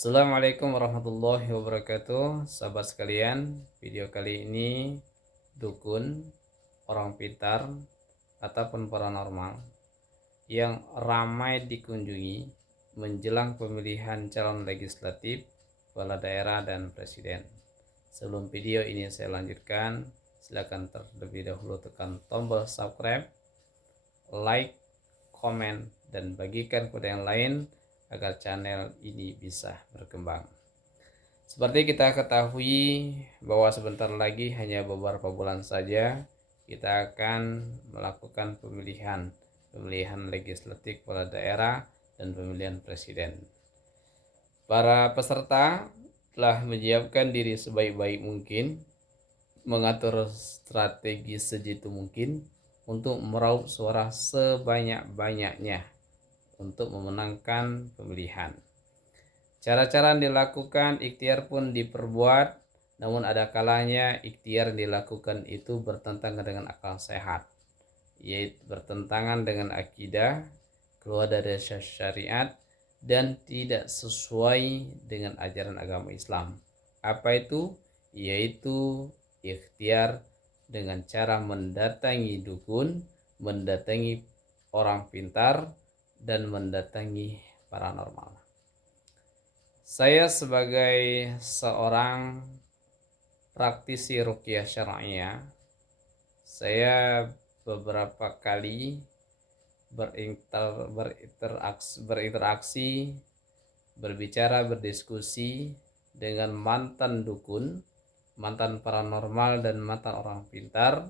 Assalamualaikum warahmatullahi wabarakatuh. Sahabat sekalian, video kali ini dukun, orang pintar, ataupun paranormal yang ramai dikunjungi menjelang pemilihan calon legislatif, kepala daerah, dan presiden. Sebelum video ini saya lanjutkan, silakan terlebih dahulu tekan tombol subscribe, like, komen, dan bagikan kepada yang lain agar channel ini bisa berkembang. Seperti kita ketahui bahwa sebentar lagi, hanya beberapa bulan saja, kita akan melakukan pemilihan legislatif kepala daerah dan pemilihan presiden. Para peserta telah menyiapkan diri sebaik-baik mungkin, mengatur strategi sejitu mungkin untuk meraup suara sebanyak-banyaknya untuk memenangkan pemilihan. Cara-cara dilakukan, ikhtiar pun diperbuat, namun ada kalanya ikhtiar dilakukan itu bertentangan dengan akal sehat, yaitu bertentangan dengan akidah, keluar dari syariat, dan tidak sesuai dengan ajaran agama Islam. Apa itu? Yaitu ikhtiar dengan cara mendatangi dukun, mendatangi orang pintar, dan mendatangi paranormal. Saya sebagai seorang praktisi ruqyah syar'iyah, saya beberapa kali berinteraksi, berbicara, berdiskusi dengan mantan dukun, mantan paranormal, dan mantan orang pintar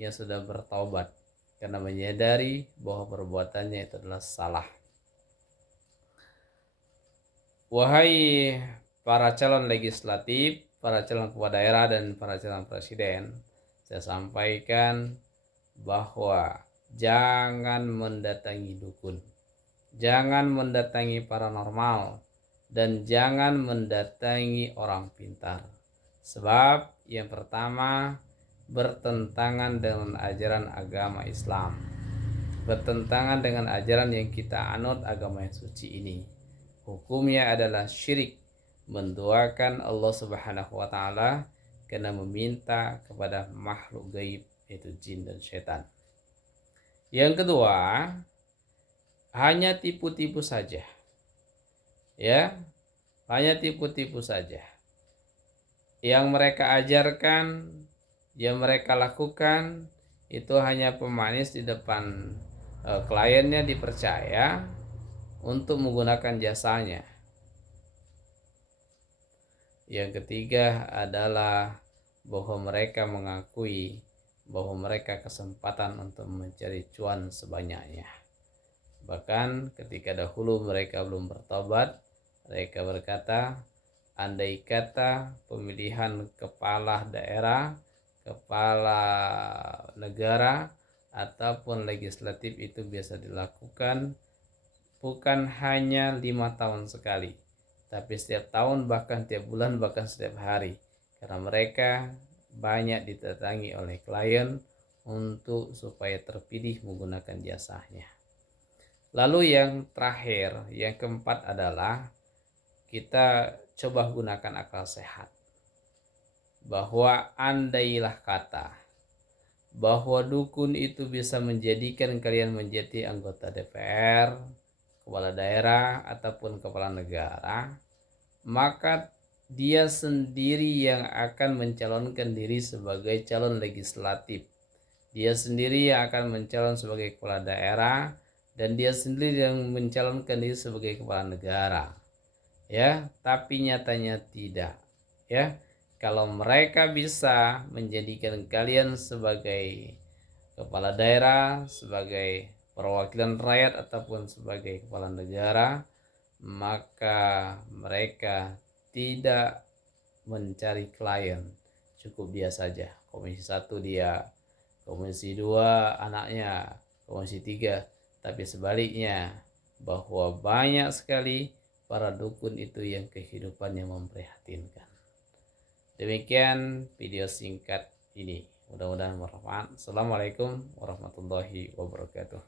yang sudah bertaubat karena menyadari bahwa perbuatannya itu adalah salah. Wahai para calon legislatif, para calon kepala daerah, dan para calon presiden, saya sampaikan bahwa jangan mendatangi dukun, jangan mendatangi paranormal, dan jangan mendatangi orang pintar. Sebab yang pertama, bertentangan dengan ajaran agama Islam, bertentangan dengan ajaran yang kita anut, agama yang suci ini. Hukumnya adalah syirik, menduakan Allah Subhanahu wa Ta'ala karena meminta kepada makhluk gaib, yaitu jin dan setan. Yang kedua, hanya tipu-tipu saja, ya, hanya tipu-tipu saja. Yang mereka ajarkan, yang mereka lakukan itu hanya pemanis di depan kliennya, dipercaya untuk menggunakan jasanya. Yang ketiga adalah bahwa mereka mengakui bahwa mereka kesempatan untuk mencari cuan sebanyaknya. Bahkan ketika dahulu mereka belum bertobat, mereka berkata, andai kata pemilihan kepala daerah, kepala negara, ataupun legislatif itu biasa dilakukan bukan hanya 5 tahun sekali, tapi setiap tahun, bahkan tiap bulan, bahkan setiap hari, karena mereka banyak didatangi oleh klien untuk supaya terpilih menggunakan jasanya. Lalu yang terakhir, yang keempat adalah kita coba gunakan akal sehat, bahwa andailah kata bahwa dukun itu bisa menjadikan kalian menjadi anggota DPR, kepala daerah, ataupun kepala negara, maka dia sendiri yang akan mencalonkan diri sebagai calon legislatif, dia sendiri yang akan mencalon sebagai kepala daerah, dan dia sendiri yang mencalonkan diri sebagai kepala negara, ya. Tapi nyatanya tidak, ya. Kalau mereka bisa menjadikan kalian sebagai kepala daerah, sebagai perwakilan rakyat, ataupun sebagai kepala negara, maka mereka tidak mencari klien, cukup dia saja. Komisi 1 dia, komisi 2 anaknya, komisi 3. Tapi sebaliknya, bahwa banyak sekali para dukun itu yang kehidupannya memprihatinkan. Demikian video singkat ini, mudah-mudahan bermanfaat. Assalamualaikum warahmatullahi wabarakatuh.